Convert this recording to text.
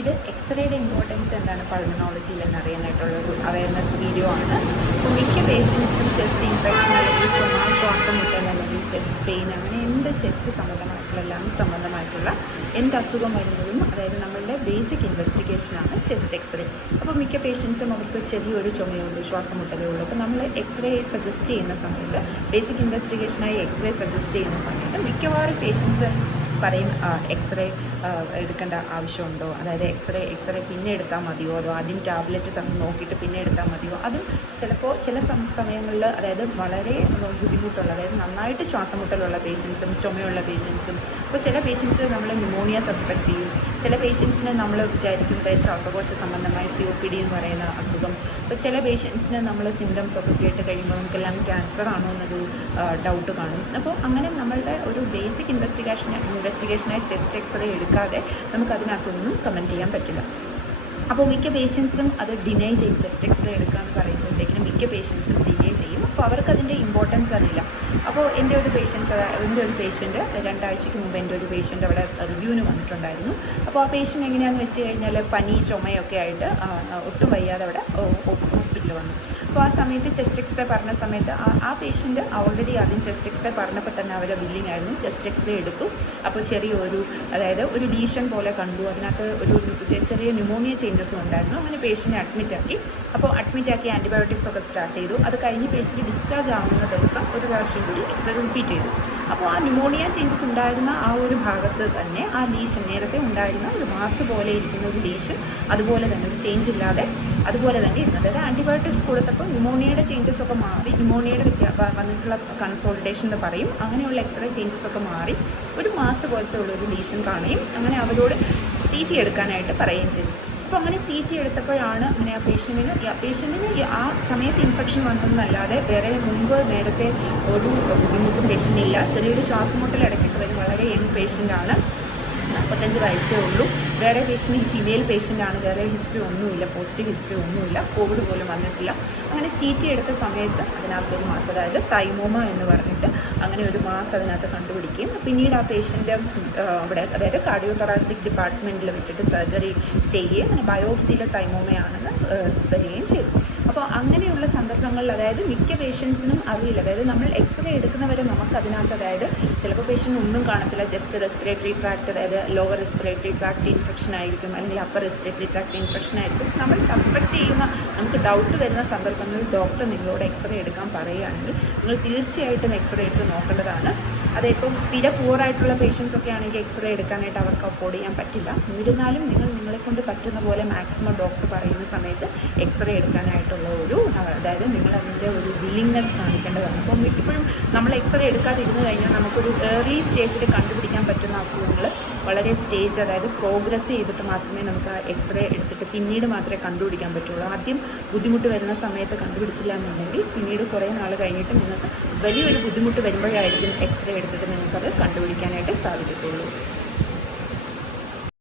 ഇത് എക്സ്റേയുടെ ഇമ്പോർട്ടൻസ് എന്താണ് പൾമണോളജിയിൽ എന്നറിയാനായിട്ടുള്ളൊരു awareness video ആണ്. അപ്പോൾ മിക്ക പേഷ്യൻസിനും ചെസ്റ്റ് ഇൻഫെക്ഷൻ അല്ലെങ്കിൽ ശ്വാസം മുട്ടൽ അല്ലെങ്കിൽ ചെസ്റ്റ് പെയിൻ അങ്ങനെ എന്ത് ചെസ്റ്റ് സംബന്ധമായിട്ടുള്ള ലങ് സംബന്ധമായിട്ടുള്ള എന്ത് അസുഖം വരുന്നതും അതായത് നമ്മളുടെ ബേസിക് ഇൻവെസ്റ്റിഗേഷനാണ് ചെസ്റ്റ് എക്സ്റേ. അപ്പോൾ മിക്ക പേഷ്യൻസും അവർക്ക് ചെറിയൊരു ചുമയുള്ളൂ, ശ്വാസം മുട്ടലേ ഉള്ളൂ. അപ്പോൾ നമ്മൾ എക്സ്റേ സജസ്റ്റ് ചെയ്യുന്ന സമയത്ത് ബേസിക് ഇൻവെസ്റ്റിഗേഷനായി എക്സ്റേ സജസ്റ്റ് ചെയ്യുന്ന സമയത്ത് മിക്കവാറും പേഷ്യൻസ് പറയും എക്സ്റേ എടുക്കേണ്ട ആവശ്യമുണ്ടോ, അതായത് എക്സ്റേ പിന്നെ എടുത്താൽ മതിയോ, അതോ ആദ്യം ടാബ്ലറ്റ് തന്ന് നോക്കിയിട്ട് പിന്നെ എടുത്താൽ മതിയോ. അതും ചിലപ്പോൾ ചില സമയങ്ങളിൽ അതായത് വളരെ ബുദ്ധിമുട്ടുള്ള അതായത് നന്നായിട്ട് ശ്വാസം മുട്ടലുള്ള പേഷ്യൻസും ചുമയുള്ള പേഷ്യൻസും. അപ്പോൾ ചില പേഷ്യൻസ് നമ്മൾ ന്യൂമോണിയ സസ്പെക്ട് ചെയ്യും, ചില പേഷ്യൻസിന് നമ്മൾ വിചാരിക്കുന്നത് ശ്വാസകോശ സംബന്ധമായ COPD എന്ന് പറയുന്ന അസുഖം. അപ്പോൾ ചില പേഷ്യൻസിന് നമ്മൾ സിംറ്റംസ് ഒക്കെ കേട്ട് കഴിയുമ്പോൾ നമുക്ക് ലങ് ക്യാൻസർ ആണോ എന്നൊരു ഡൗട്ട് കാണും. അപ്പോൾ അങ്ങനെ നമ്മളുടെ ഒരു ബേസിക് ഇൻവെസ്റ്റിഗേഷനായി ചെസ്റ്റ് എക്സ്റേ എടുക്കാതെ നമുക്കതിനകത്തൊന്നും കമൻറ്റ് ചെയ്യാൻ പറ്റില്ല. അപ്പോൾ മിക്ക പേഷ്യൻസും അത് ഡിനൈ ചെയ്യും. ചെസ്റ്റ് എക്സ്റേ എടുക്കാമെന്ന് പറയുമ്പോഴത്തേക്കിനും മിക്ക പേഷ്യൻസും ഡിനൈ ചെയ്യും. അപ്പോൾ അവർക്കതിൻ്റെ ഇമ്പോർട്ടൻസ് അറിയില്ല. അപ്പോൾ എൻ്റെ ഒരു പേഷ്യൻറ്റ് 2 ആഴ്ചയ്ക്ക് മുമ്പ് എൻ്റെ ഒരു പേഷ്യൻ്റ് അവിടെ റിവ്യൂവിന് വന്നിട്ടുണ്ടായിരുന്നു. അപ്പോൾ ആ പേഷ്യൻ്റ് എങ്ങനെയാണെന്ന് വെച്ച് കഴിഞ്ഞാൽ പനി ചുമയൊക്കെ ആയിട്ട് ഒട്ടും വയ്യാതെ അവിടെ ഹോസ്പിറ്റലിൽ വന്നു. അപ്പോൾ ആ സമയത്ത് ചെസ്റ്റ് എക്സ്റേ പറഞ്ഞ സമയത്ത് ആ പേഷ്യൻ്റ് ഓൾറെഡി ആദ്യം ചെസ്റ്റ് എക്സ്റേ പറഞ്ഞപ്പോൾ തന്നെ അവരെ വില്ലിങ് ആയിരുന്നു. ചെസ്റ്റ് എക്സ്റേ എടുത്തു. അപ്പോൾ അതായത് ഒരു ലീഷൻ പോലെ കണ്ടു. അതിനകത്ത് ഒരു ചെറിയ ന്യൂമോണിയ ചേഞ്ചസും ഉണ്ടായിരുന്നു. അങ്ങനെ പേഷ്യൻറ്റിനെ അഡ്മിറ്റാക്കി. അപ്പോൾ അഡ്മിറ്റാക്കി ആൻറ്റിബയോട്ടിക്സ് ഒക്കെ സ്റ്റാർട്ട് ചെയ്തു. അത് കഴിഞ്ഞ് പേഷ്യൻറ്റ് ഡിസ്ചാർജ് ആവുന്ന ദിവസം ഒരു പ്രാവശ്യം കൂടി എക്സ്റേ റിപ്പീറ്റ് ചെയ്തു. അപ്പോൾ ആ ന്യൂമോണിയ ചേഞ്ചസ് ഉണ്ടായിരുന്ന ആ ഒരു ഭാഗത്ത് തന്നെ ആ ലീഷൻ നേരത്തെ ഉണ്ടായിരുന്ന ഒരു മാസ് പോലെ ഇരിക്കുന്ന ഒരു ലീഷൻ അതുപോലെ തന്നെ ഒരു ചേഞ്ച് ഇല്ലാതെ അതുപോലെ തന്നെ ഇരുന്നത്. അതായത് ആൻറ്റിബയോട്ടിക്സ് കൊടുത്തപ്പോൾ ന്യൂമോണിയയുടെ ചേഞ്ചസ് ഒക്കെ മാറി, ന്യൂമോണിയയുടെ വന്നിട്ടുള്ള കൺസോൾട്ടേഷൻ എന്ന് പറയും, അങ്ങനെയുള്ള എക്സ്റേ ചേഞ്ചസ് ഒക്കെ മാറി ഒരു മാസ് പോലത്തെ ഉള്ളൊരു ലീഷൻ കാണുകയും അങ്ങനെ അവരോട് CT എടുക്കാനായിട്ട് പറയുകയും ചെയ്തു. അപ്പോൾ അങ്ങനെ CT എടുത്തപ്പോഴാണ് അങ്ങനെ ആ പേഷ്യൻറ്റിന് ആ സമയത്ത് ഇൻഫെക്ഷൻ വന്നതെന്നല്ലാതെ വേറെ നേരത്തെ ഒരു ബുദ്ധിമുട്ടും പേഷ്യൻറ്റില്ല. ചെറിയൊരു ശ്വാസം മുട്ടൽ ഇടയ്ക്കൊക്കെ വരും. വളരെ യങ് പേഷ്യൻ്റാണ്, 45 വയസ്സേ ഉള്ളൂ. വേറെ പേഷ്യൻ്റ് ഫീമെയിൽ പേഷ്യൻ്റാണ്. വേറെ ഹിസ്റ്ററി ഒന്നുമില്ല, പോസിറ്റീവ് ഹിസ്റ്ററി ഒന്നുമില്ല, കോവിഡ് പോലും വന്നിട്ടില്ല. അങ്ങനെ CT എടുത്ത സമയത്ത് അതിനകത്തൊരു മാസ്, അതായത് തൈമോമ എന്ന് പറഞ്ഞിട്ട് അങ്ങനെ ഒരു മാസ് അതിനകത്ത് കണ്ടുപിടിക്കുകയും പിന്നീട് ആ പേഷ്യൻ്റ് അവിടെ അതായത് കാർഡിയോതൊറാസിക് ഡിപ്പാർട്ട്മെൻറ്റിൽ വെച്ചിട്ട് സർജറി ചെയ്യുകയും അങ്ങനെ ബയോപ്സിയിലെ തൈമോമയാണെന്ന് വരികയും ചെയ്തു. അപ്പോൾ അങ്ങനെയുള്ള സന്ദർഭങ്ങളിൽ അതായത് മിക്ക പേഷ്യൻസിനും അറിയില്ല. അതായത് നമ്മൾ എക്സ്റേ എടുക്കുന്നവരെ നമുക്കതിനകത്ത് അതായത് ചിലപ്പോൾ പേഷ്യൻ്റ് ഒന്നും കാണത്തില്ല, ജസ്റ്റ് റെസ്പിറേറ്ററി ട്രാക്ട് അതായത് ലോവർ റെസ്പിറേറ്ററി ട്രാക്ട് ഇൻഫെക്ഷൻ ആയിരിക്കും അല്ലെങ്കിൽ അപ്പർ റെസ്പിറേറ്ററി ട്രാക്ട് ഇൻഫെക്ഷൻ ആയിരിക്കും. നമ്മൾ സസ്പെക്ട് ചെയ്യുന്ന നമുക്ക് ഡൗട്ട് വരുന്ന സന്ദർഭങ്ങളിൽ ഡോക്ടർ നിങ്ങളോട് എക്സ്റേ എടുക്കാൻ പറയുകയാണെങ്കിൽ നിങ്ങൾ തീർച്ചയായിട്ടും എക്സ്റേ എടുത്ത് നോക്കേണ്ടതാണ്. അതിപ്പം സ്ഥിര പൂറായിട്ടുള്ള പേഷ്യൻസ് ഒക്കെ ആണെങ്കിൽ എക്സ്റേ എടുക്കാനായിട്ട് അവർക്ക് അഫോർഡ് ചെയ്യാൻ പറ്റില്ല. എന്നിരുന്നാലും നിങ്ങളെക്കൊണ്ട് പറ്റുന്ന പോലെ മാക്സിമം ഡോക്ടർ പറയുന്ന സമയത്ത് എക്സ്റേ എടുക്കാനായിട്ടുള്ള അതായത് നിങ്ങൾ അതിൻ്റെ ഒരു വില്ലിങ്നെസ് കാണിക്കേണ്ടതാണ്. അപ്പം മിക്കപ്പോഴും നമ്മൾ എക്സ്റേ എടുക്കാതെ ഇരുന്ന് കഴിഞ്ഞാൽ നമുക്കൊരു ഏർലി സ്റ്റേജിൽ കണ്ടുപിടിക്കാൻ പറ്റുന്ന അസുഖങ്ങൾ വളരെ അതായത് പ്രോഗ്രസ് ചെയ്തിട്ട് മാത്രമേ നമുക്ക് ആ എക്സ്റേ എടുത്തിട്ട് പിന്നീട് മാത്രമേ കണ്ടുപിടിക്കാൻ പറ്റുള്ളൂ. ആദ്യം ബുദ്ധിമുട്ട് വരുന്ന സമയത്ത് കണ്ടുപിടിച്ചില്ല എന്നുണ്ടെങ്കിൽ പിന്നീട് കുറേ നാൾ കഴിഞ്ഞിട്ട് നിങ്ങൾക്ക് വലിയൊരു ബുദ്ധിമുട്ട് വരുമ്പോഴായിരിക്കും എക്സ്റേ എടുത്തിട്ട് നിങ്ങൾക്കത് കണ്ടുപിടിക്കാനായിട്ട് സാധിക്കത്തുള്ളൂ.